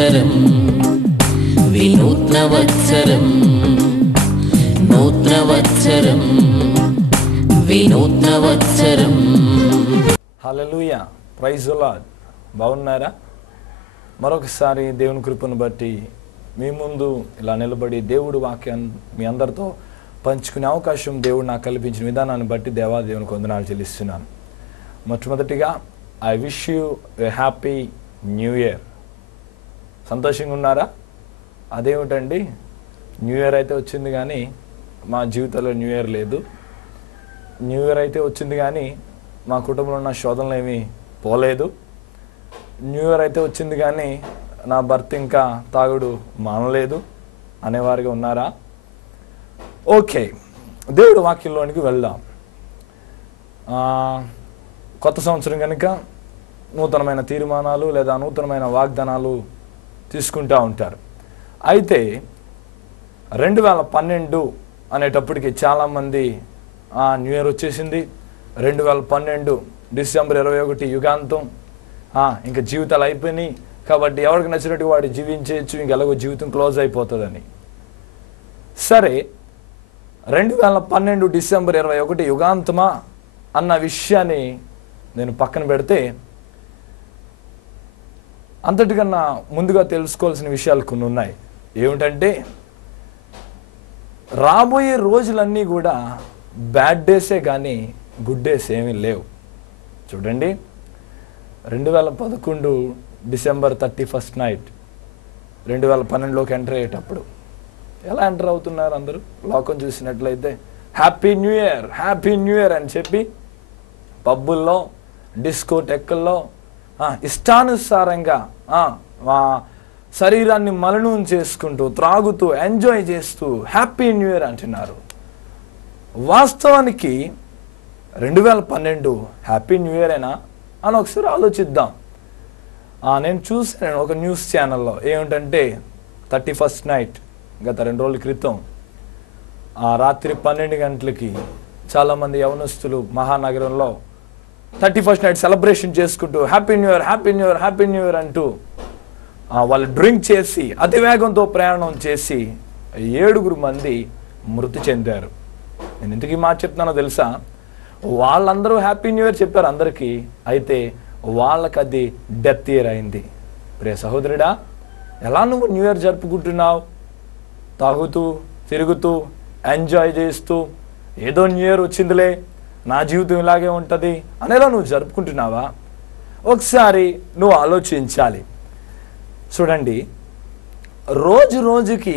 వత్సరం వినూత్న వత్సరం నూత్న వత్సరం వినూత్న వత్సరం. హల్లెలూయా, praise the lord. బాగున్నారా? మరొకసారి దేవుని కృపను బట్టి మీ ముందు ఇలా నిలబడి దేవుడి వాక్యాన్ని మీ అందరితో పంచుకునే అవకాశం దేవుడు నాకు కల్పించిన విధానాన్ని బట్టి దేవాదేవునికి వందనాలు చెల్లిస్తున్నాను. మొట్టమొదటిగా I wish you a happy new year. సంతోషంగా ఉన్నారా? అదేమిటండి, న్యూ ఇయర్ అయితే వచ్చింది కానీ మా జీవితంలో న్యూ ఇయర్ లేదు. న్యూ ఇయర్ అయితే వచ్చింది కానీ మా కుటుంబంలో ఉన్న శోధనలు ఏమీ పోలేదు. న్యూ ఇయర్ అయితే వచ్చింది కానీ నా భర్త ఇంకా తాగుడు మానలేదు అనేవారిగా ఉన్నారా? ఓకే, దేవుడు వాక్యంలోనికి వెళ్దాం. కొత్త సంవత్సరం కనుక నూతనమైన తీర్మానాలు లేదా నూతనమైన వాగ్దానాలు తీసుకుంటూ ఉంటారు. అయితే 2012 అనేటప్పటికి చాలామంది న్యూ ఇయర్ వచ్చేసింది, 2012 డిసెంబర్ 21 యుగాంతం, ఇంకా జీవితాలు అయిపోయినాయి కాబట్టి ఎవరికి నచ్చినట్టు వాడు జీవించవచ్చు, ఇంక ఎలాగో జీవితం క్లోజ్ అయిపోతుందని. సరే, 2012 డిసెంబర్ 21 యుగాంతమా అన్న విషయాన్ని నేను పక్కన పెడితే అంతటికన్నా ముందుగా తెలుసుకోవాల్సిన విషయాలు కొన్ని ఉన్నాయి. ఏమిటంటే, రాబోయే రోజులన్నీ కూడా బ్యాడ్ డేసే కానీ గుడ్ డేస్ ఏమీ లేవు. చూడండి, 2011 డిసెంబర్ 31 నైట్ 2012లోకి ఎంటర్ అయ్యేటప్పుడు ఎలా ఎంటర్ అవుతున్నారు అందరూ? లోకం చూసినట్లయితే happy new year, happy new year అని చెప్పి పబ్బుల్లో, డిస్కోటెక్కుల్లో ఇష్టానుసారంగా శరీరాన్ని మలినం చేసుకుంటూ, త్రాగుతూ, ఎంజాయ్ చేస్తూ హ్యాపీ న్యూ ఇయర్ అంటున్నారు. వాస్తవానికి 2012 హ్యాపీ న్యూ ఇయరేనా అని ఒకసారి ఆలోచిద్దాం. నేను చూసాను ఒక న్యూస్ ఛానల్లో, ఏమిటంటే 31 నైట్ గత 2 రోజుల క్రితం రాత్రి 12 గంటలకి చాలామంది యవనస్తులు మహానగరంలో 31 నైట్ సెలబ్రేషన్ చేసుకుంటూ happy new year, happy new year, happy new year అంటూ వాళ్ళు డ్రింక్ చేసి అతివేగంతో ప్రయాణం చేసి 7 మంది మృతి చెందారు. నేను ఇంతకీ మాట చెప్తున్నానో తెలుసా? వాళ్ళందరూ హ్యాపీ న్యూ ఇయర్ చెప్పారు అందరికీ, అయితే వాళ్ళకి అది డెత్ ఇయర్ అయింది. ప్రియ సహోదరుడా, ఎలా నువ్వు న్యూ ఇయర్ జరుపుకుంటున్నావు? తాగుతూ, తిరుగుతూ, ఎంజాయ్ చేస్తూ, ఏదో న్యూ ఇయర్ వచ్చిందిలే, నా జీవితం ఇలాగే ఉంటుంది అనేలా నువ్వు జరుపుకుంటున్నావా? ఒకసారి నువ్వు ఆలోచించాలి. చూడండి, రోజు రోజుకి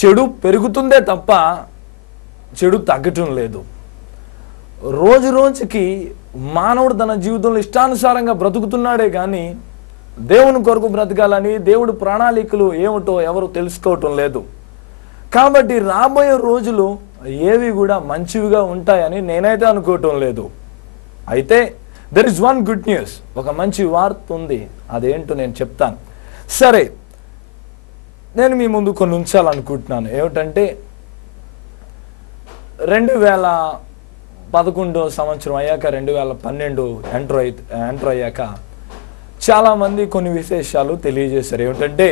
చెడు పెరుగుతుందే తప్ప చెడు తగ్గటం లేదు. రోజు రోజుకి మానవుడు తన జీవితంలో ఇష్టానుసారంగా బ్రతుకుతున్నాడే కానీ దేవుని కొరకు బ్రతకాలని దేవుడు ప్రణాళికలు ఏమిటో ఎవరు తెలుసుకోవటం లేదు. కాబట్టి రాబోయే రోజులు ఏవి కూడా మంచివిగా ఉంటాయని నేనైతే అనుకోవటం లేదు. అయితే there is one good news, ఒక మంచి వార్త ఉంది. అదేంటో నేను చెప్తాను. సరే, నేను మీ ముందు కొన్ని ఉంచాలనుకుంటున్నాను. ఏమిటంటే, 2011 సంవత్సరం అయ్యాక 2012 ఎంటర్ అయ్యాక చాలామంది కొన్ని విశేషాలు తెలియజేశారు. ఏమిటంటే,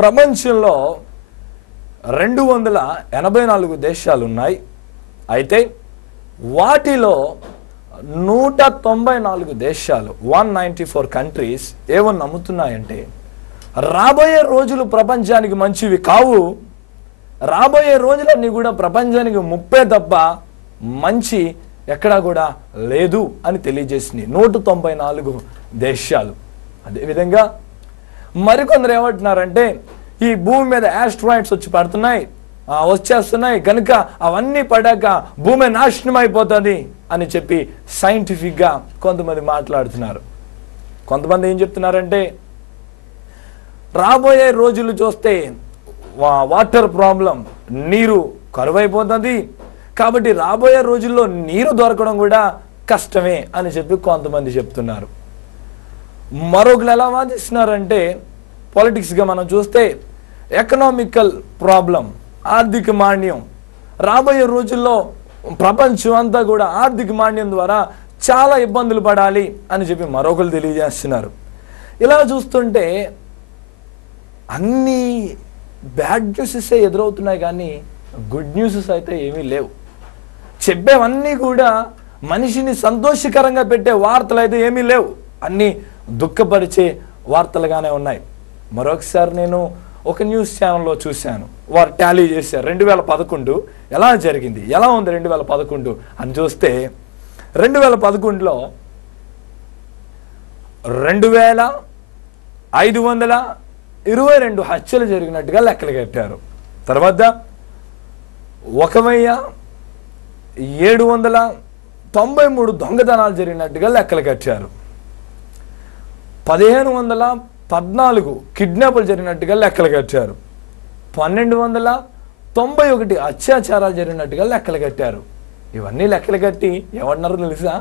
ప్రపంచంలో 284 దేశాలు ఉన్నాయి. అయితే వాటిలో 194 దేశాలు 194 కంట్రీస్ ఏమో నమ్ముతున్నాయంటే రాబోయే రోజులు ప్రపంచానికి మంచివి కావు, రాబోయే రోజులన్నీ కూడా ప్రపంచానికి ముప్పే తప్ప మంచి ఎక్కడా కూడా లేదు అని తెలియజేసింది 194 దేశాలు. అదేవిధంగా మరికొందరు ఏమంటున్నారంటే, ఈ భూమి మీద ఆస్ట్రాయిడ్స్ వచ్చేస్తున్నాయి కనుక అవన్నీ పడాక భూమి నాశనం అయిపోతుంది అని చెప్పి సైంటిఫిక్గా కొంతమంది మాట్లాడుతున్నారు. కొంతమంది ఏం చెప్తున్నారంటే, రాబోయే రోజులు చూస్తే వాటర్ ప్రాబ్లం, నీరు కరువైపోతుంది కాబట్టి రాబోయే రోజుల్లో నీరు దొరకడం కూడా కష్టమే అని చెప్పి కొంతమంది చెప్తున్నారు. మరొకరు ఎలా వాదిస్తున్నారంటే, పాలిటిక్స్గా మనం చూస్తే ఎకనామికల్ ప్రాబ్లం, ఆర్థిక మాంద్యం, రాబోయే రోజుల్లో ప్రపంచం అంతా కూడా ఆర్థిక మాంద్యం ద్వారా చాలా ఇబ్బందులు పడాలి అని చెప్పి మరొకరు తెలియజేస్తున్నారు. ఇలా చూస్తుంటే అన్ని బ్యాడ్ న్యూసెస్ ఎదురవుతున్నాయి, కానీ గుడ్ న్యూసెస్ అయితే ఏమీ లేవు. చెప్పేవన్నీ కూడా మనిషిని సంతోషకరంగా పెట్టే వార్తలు అయితే ఏమీ లేవు, అన్నీ దుఃఖపరిచే వార్తలుగానే ఉన్నాయి. మరొకసారి నేను ఒక న్యూస్ ఛానల్లో చూశాను, వారు టాలీ చేశారు 2011 ఎలా జరిగింది, ఎలా ఉంది 2011 అని చూస్తే 2011లో 2522 హత్యలు జరిగినట్టుగా లెక్కలు కట్టారు. తర్వాత 1793 దొంగతనాలు జరిగినట్టుగా లెక్కలు కట్టారు. 1514 కిడ్నాపులు జరిగినట్టుగా లెక్కలు కట్టారు. 1291 అత్యాచారాలు జరిగినట్టుగా లెక్కలు కట్టారు. ఇవన్నీ లెక్కలు కట్టి ఏమన్నారో తెలుసా?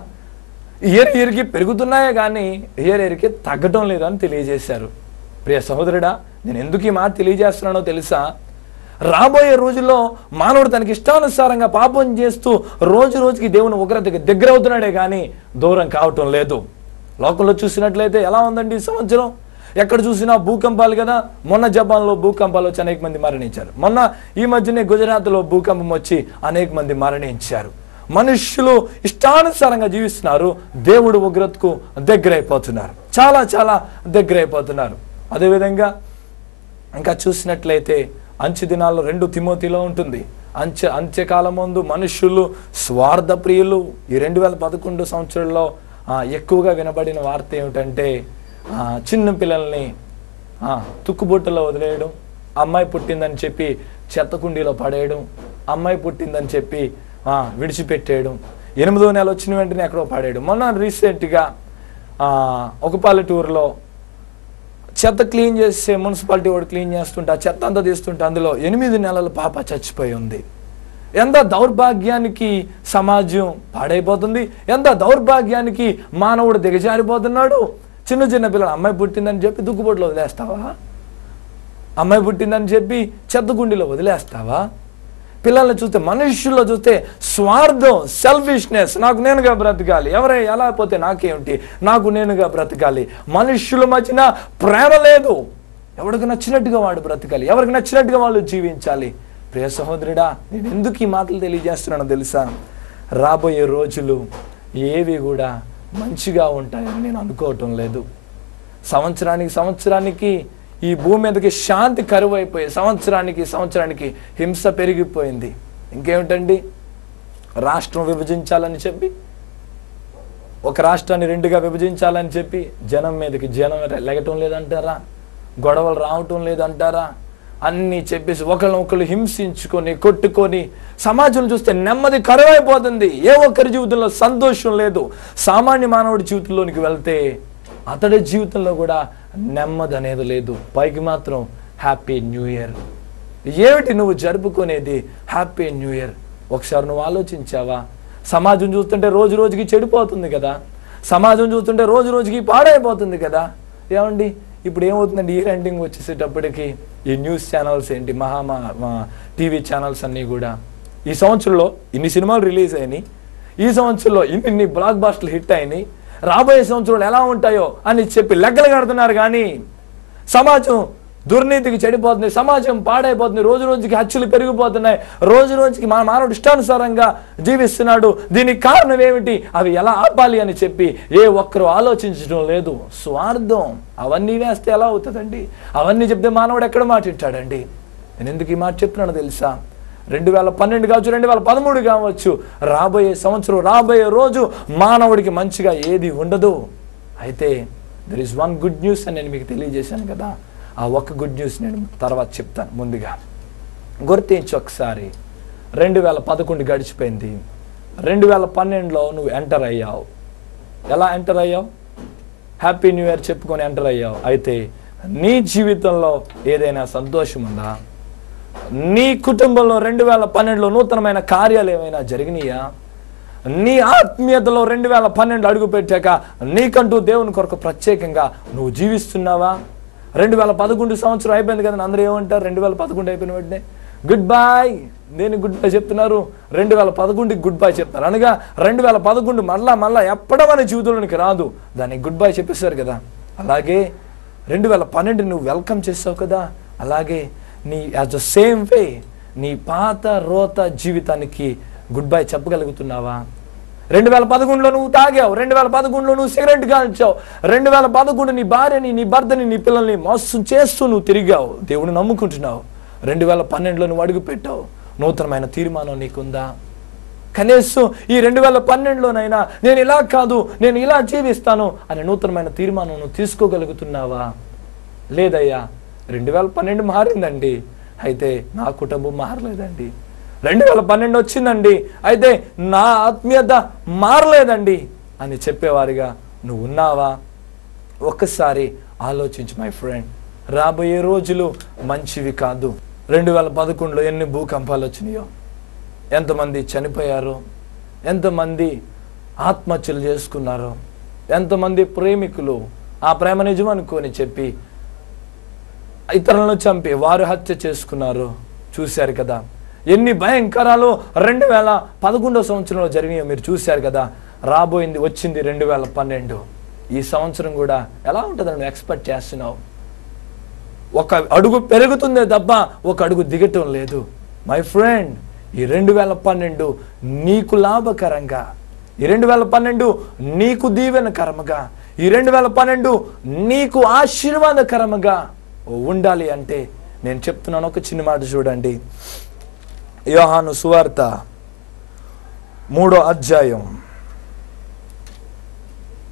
ఇయర్కి పెరుగుతున్నాయే కానీ ఇయర్కి తగ్గటం లేదని తెలియజేశారు. ప్రియ సహోదరుడా, నేను ఎందుకు ఈ మాట తెలియజేస్తున్నానో తెలుసా? రాబోయే రోజుల్లో మానవుడు తనకి ఇష్టానుసారంగా పాపం చేస్తూ రోజు రోజుకి దేవుని ఉగ్రతకి దగ్గర అవుతున్నాడే కానీ దూరం కావటం లేదు. లోకంలో చూసినట్లయితే ఎలా ఉందండి ఈ సంవత్సరం? ఎక్కడ చూసినా భూకంపాలు కదా. మొన్న జపాన్లో భూకంపాలు వచ్చి అనేక మంది మరణించారు. మొన్న ఈ మధ్యనే గుజరాత్లో భూకంపం వచ్చి అనేక మంది మరణించారు. మనుష్యులు ఇష్టానుసారంగా జీవిస్తున్నారు, దేవుడు ఉగ్రతకు దగ్గరైపోతున్నారు, చాలా చాలా దగ్గరైపోతున్నారు. అదేవిధంగా ఇంకా చూసినట్లయితే అంచె దినాల్లో 2 తిమోతిలో ఉంటుంది, అంత్యకాలం ముందు మనుష్యులు స్వార్థ ప్రియులు. ఈ 2011 సంవత్సరంలో ఎక్కువగా వినబడిన వార్త ఏమిటంటే చిన్న పిల్లల్ని తుక్కుబుట్టలో వదిలేయడం, అమ్మాయి పుట్టిందని చెప్పి చెత్త కుండీలో పడేయడం, అమ్మాయి పుట్టిందని చెప్పి విడిచిపెట్టేయడం, 8వ నెల వచ్చిన వెంటనే ఎక్కడో పడేయడం. మొన్న రీసెంట్గా ఒక పల్లెటూరులో చెత్త క్లీన్ చేసే మున్సిపాలిటీ వాడు క్లీన్ చేస్తుంటే ఆ చెత్త అంతా తీస్తుంటే అందులో 8 నెలల పాప చచ్చిపోయి ఉంది. ఎంత దౌర్భాగ్యానికి సమాజం పాడైపోతుంది, ఎంత దౌర్భాగ్యానికి మానవుడు దిగజారిపోతున్నాడు. చిన్న చిన్న పిల్లలు అమ్మాయి పుట్టిందని చెప్పి దుక్కుబొట్టులో వదిలేస్తావా? అమ్మాయి పుట్టిందని చెప్పి చెత్త గుండీలో వదిలేస్తావా? పిల్లల్ని చూస్తే, మనుష్యుల్లో చూస్తే స్వార్థం, సెల్ఫిష్నెస్, నాకు నేనుగా బ్రతకాలి, ఎవరై ఎలా పోతే నాకేమిటి, నాకు నేనుగా బ్రతకాలి. మనుష్యుల మధ్యన ప్రేమ లేదు, ఎవరికి నచ్చినట్టుగా వాడు బ్రతకాలి, ఎవరికి నచ్చినట్టుగా వాళ్ళు జీవించాలి. ప్రియ సహోదరుడా, నేను ఎందుకు ఈ మాటలు తెలియజేస్తున్నానో తెలుసా? రాబోయే రోజులు ఏవి కూడా మంచిగా ఉంటాయని నేను అనుకోవటం లేదు. సంవత్సరానికి ఈ భూమి మీదకి శాంతి కరువు అయిపోయి సంవత్సరానికి హింస పెరిగిపోయింది. ఇంకేమిటండి, రాష్ట్రం విభజించాలని చెప్పి, ఒక రాష్ట్రాన్ని 2గా విభజించాలని చెప్పి జనం మీదకి జనం లెగటం లేదంటారా? గొడవలు రావటం లేదంటారా? అన్నీ చెప్పేసి ఒకళ్ళు హింసించుకొని కొట్టుకొని సమాజం చూస్తే నెమ్మది కరువైపోతుంది. ఏ ఒక్కరి జీవితంలో సంతోషం లేదు. సామాన్య మానవుడి జీవితంలోనికి వెళ్తే అతడి జీవితంలో కూడా నెమ్మది అనేది లేదు. పైకి మాత్రం హ్యాపీ న్యూ ఇయర్. ఏమిటి నువ్వు జరుపుకునేది హ్యాపీ న్యూ ఇయర్? ఒకసారి నువ్వు ఆలోచించావా? సమాజం చూస్తుంటే రోజు రోజుకి చెడిపోతుంది కదా, సమాజం చూస్తుంటే రోజు రోజుకి పాడైపోతుంది కదా. ఏమండి ఇప్పుడు ఏమవుతుందండి, ఇయర్ ఎండింగ్ వచ్చేసేటప్పటికి ఈ న్యూస్ ఛానల్స్ ఏంటి, టీవీ ఛానల్స్ అన్నీ కూడా ఈ సంవత్సరంలో ఇన్ని సినిమాలు రిలీజ్ అయినాయి, ఈ సంవత్సరంలో ఇన్ని బ్లాక్ బాస్టర్లు హిట్ అయినాయి, రాబోయే సంవత్సరాలు ఎలా ఉంటాయో అని చెప్పి లెక్కలు కడుతున్నారు. కానీ సమాజం దుర్నీతికి చెడిపోతుంది, సమాజం పాడైపోతుంది, రోజు రోజుకి హత్యలు పెరిగిపోతున్నాయి, రోజు రోజుకి మన మానవుడు ఇష్టానుసారంగా జీవిస్తున్నాడు. దీనికి కారణం ఏమిటి, అవి ఎలా ఆపాలి అని చెప్పి ఏ ఒక్కరు ఆలోచించడం లేదు. స్వార్థం. అవన్నీ వేస్తే ఎలా అవుతుందండి? అవన్నీ చెప్తే మానవుడు ఎక్కడ మాట్లాడాడండి? నేను ఎందుకు ఈ మాట చెప్తున్నాను తెలుసా? 2012 కావచ్చు, 2013 కావచ్చు, రాబోయే సంవత్సరం, రాబోయే రోజు మానవుడికి మంచిగా ఏది ఉండదు. అయితే there is one good news అని నేను మీకు తెలియజేశాను కదా. ఆ ఒక్క గుడ్ న్యూస్ నేను తర్వాత చెప్తాను. ముందుగా గుర్తించి ఒకసారి 2011 గడిచిపోయింది, 2012లో నువ్వు ఎంటర్ అయ్యావు. ఎలా ఎంటర్ అయ్యావు? హ్యాపీ న్యూ ఇయర్ చెప్పుకొని ఎంటర్ అయ్యావు. అయితే నీ జీవితంలో ఏదైనా సంతోషం ఉందా? నీ కుటుంబంలో 2012లో నూతనమైన కార్యాలు ఏమైనా జరిగినాయా? నీ ఆత్మీయతలో 2012 అడుగు పెట్టాక నీకంటూ దేవుని కొరకు ప్రత్యేకంగా నువ్వు జీవిస్తున్నావా? 2011 సంవత్సరం అయిపోయింది కదా, అందరూ ఏమంటారు? 2011 అయిపోయిన వెంటనే గుడ్ బాయ్, నేను గుడ్ బై చెప్తున్నారు, 2011కి గుడ్ బై చెప్తారు. అనగా 2011 మళ్ళా ఎప్పుడో మన జీవితంలోనికి రాదు, దానికి గుడ్ బై చెప్పేశారు కదా. అలాగే 2012 నువ్వు వెల్కమ్ చేసావు కదా, అలాగే నీ యాజ్ ద సేమ్ వే నీ పాత రోత జీవితానికి గుడ్ బై చెప్పగలుగుతున్నావా? 2011లో నువ్వు తాగావు, 2011లో నువ్వు సిగరెట్ కాల్చావు, 2011 నీ భార్యని, నీ భర్తని, నీ పిల్లల్ని మోసం చేస్తూ నువ్వు తిరిగావు, దేవుని నమ్ముకుంటున్నావు. 2012లో నువ్వు అడుగు పెట్టావు. నూతనమైన తీర్మానం నీకుందా? కనీసం ఈ 2012లోనైనా నేను ఇలా కాదు, నేను ఇలా జీవిస్తాను అనే నూతనమైన తీర్మానం నువ్వు తీసుకోగలుగుతున్నావా? లేదయ్యా, 2012 మారిందండి, అయితే నా కుటుంబం మారలేదండి. 2012 వచ్చిందండి, అయితే నా ఆత్మీయత మారలేదండి అని చెప్పేవారిగా నువ్వు ఉన్నావా? ఒక్కసారి ఆలోచించు మై ఫ్రెండ్. రాబోయే రోజులు మంచివి కాదు. 2011లో ఎన్ని భూకంపాలు వచ్చినాయో, ఎంతమంది చనిపోయారో, ఎంతమంది ఆత్మహత్యలు చేసుకున్నారో, ఎంతమంది ప్రేమికులు ఆ ప్రేమ నిజం అనుకొని చెప్పి ఇతరులను చంపి వారు హత్య చేసుకున్నారు. చూశారు కదా ఎన్ని భయంకరాలు 2011 సంవత్సరంలో జరిగినాయో మీరు చూశారు కదా. రాబోయింది వచ్చింది 2012. ఈ సంవత్సరం కూడా ఎలా ఉంటుందని నువ్వు ఎక్స్పెక్ట్ చేస్తున్నావు? ఒక అడుగు పెరుగుతుందే తప్ప ఒక అడుగు దిగటం లేదు మై ఫ్రెండ్. ఈ 2012 నీకు లాభకరంగా, ఈ 2012 నీకు దీవెనకరముగా, ఈ 2012 నీకు ఆశీర్వాదకరముగా ఉండాలి అంటే నేను చెప్తున్నాను. ఒక చిన్న మాట చూడండి. యోహాను సువార్త 3వ అధ్యాయం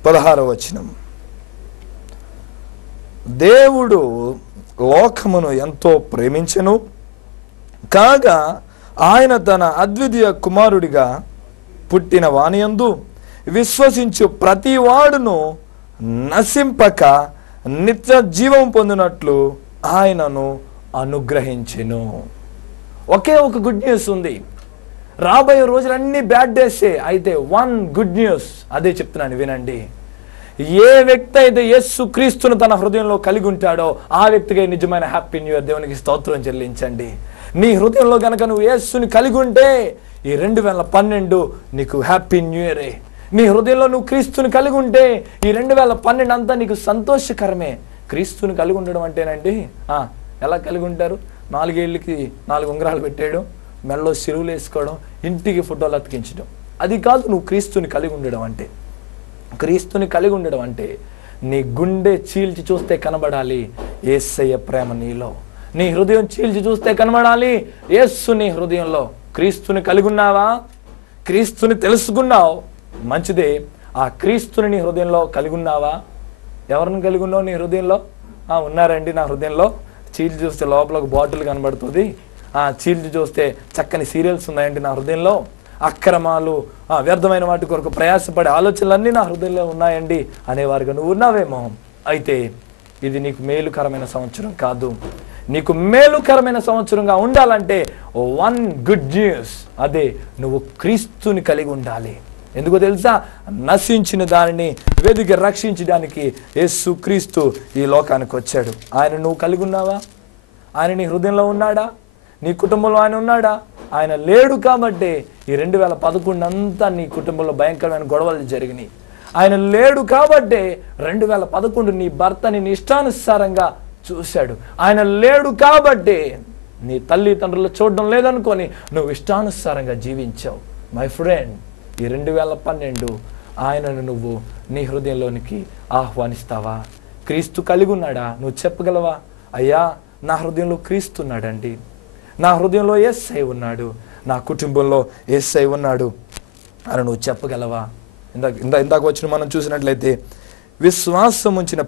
16వ వచనం. దేవుడు లోకమును ఎంతో ప్రేమించెను, కాగా ఆయన తన అద్వితీయ కుమారుడిగా పుట్టిన వానియందు విశ్వసించు ప్రతి వాడును నశింపక నిత్య జీవం పొందినట్లు ఆయనను అనుగ్రహించెను. ఒకే ఒక గుడ్ న్యూస్ ఉంది. రాబోయే రోజులన్నీ బ్యాడ్ డేసే, అయితే వన్ గుడ్ న్యూస్, అదే చెప్తున్నాను వినండి. ఏ వ్యక్తి అయితే యేసు క్రీస్తును తన హృదయంలో కలిగి ఉంటాడో ఆ వ్యక్తిగా నిజమైన హ్యాపీ న్యూ ఇయర్. దేవునికి స్తోత్రం చెల్లించండి. నీ హృదయంలో కనుక నువ్వు యేసుని కలిగి ఉంటే ఈ 2012 నీకు హ్యాపీ న్యూ ఇయరే. నీ హృదయంలో నువ్వు క్రీస్తుని కలిగి ఉంటే ఈ 2012 అంతా నీకు సంతోషకరమే. క్రీస్తుని కలిగి ఉండడం అంటేనండి ఎలా కలిగి ఉంటారు? 4 ఏళ్ళకి 4 ఉంగరాలు పెట్టేయడం, మెడలో సిరువులు వేసుకోవడం, ఇంటికి ఫోటోలు అతికించడం, అది కాదు నువ్వు క్రీస్తుని కలిగి ఉండడం అంటే. క్రీస్తుని కలిగి ఉండడం అంటే నీ గుండె చీల్చి చూస్తే కనబడాలి యేసయ్య ప్రేమ నీలో. నీ హృదయం చీల్చి చూస్తే కనబడాలి యేసు నీ హృదయంలో. క్రీస్తుని కలిగి ఉన్నావా? క్రీస్తుని తెలుసుకున్నావు, మంచిదే. ఆ క్రీస్తుని నీ హృదయంలో కలిగి ఉన్నావా? ఎవరిని కలిగి ఉన్నావు నీ హృదయంలో? ఉన్నారండి నా హృదయంలో. చీల్చి చూస్తే లోపల ఒక బాటిల్ కనబడుతుంది, చీల్చి చూస్తే చక్కని సీరియల్స్ ఉన్నాయండి నా హృదయంలో. అక్రమాలు, వ్యర్థమైన వాటి కొరకు ప్రయాసపడే ఆలోచనలన్నీ నా హృదయంలో ఉన్నాయండి అనేవారుగా నువ్వు ఉన్నావేమో. అయితే ఇది నీకు మేలుకరమైన సంవత్సరం కాదు. నీకు మేలుకరమైన సంవత్సరంగా ఉండాలంటే వన్ గుడ్ న్యూస్, అదే నువ్వు క్రీస్తుని కలిగి ఉండాలి. ఎందుకో తెలుసా? నశించిన దానిని వెదికి రక్షించడానికి యేసు క్రీస్తు ఈ లోకానికి వచ్చాడు. ఆయన నువ్వు కలిగి ఉన్నావా? ఆయన నీ హృదయంలో ఉన్నాడా? నీ కుటుంబంలో ఆయన ఉన్నాడా? ఆయన లేడు కాబట్టి ఈ 2011 అంతా నీ కుటుంబంలో భయంకరమైన గొడవలు జరిగినాయి. ఆయన లేడు కాబట్టి 2011 నీ భర్తని నీ ఇష్టానుసారంగా చూశాడు. ఆయన లేడు కాబట్టి నీ తల్లిదండ్రులు చూడడం లేదనుకొని నువ్వు ఇష్టానుసారంగా జీవించావు. మై ఫ్రెండ్, ఈ 2012 ఆయనను నువ్వు నీ హృదయంలోనికి ఆహ్వానిస్తావా? క్రీస్తు కలిగి ఉన్నాడా? నువ్వు చెప్పగలవా? అయ్యా, నా హృదయంలో క్రీస్తు ఉన్నాడండి, నా హృదయంలో యేసయ్య ఉన్నాడు, నా కుటుంబంలో యేసయ్య ఉన్నాడు అని నువ్వు చెప్పగలవా? ఇందాక వచ్చిన మనం చూసినట్లయితే విశ్వాసం ఉంచిన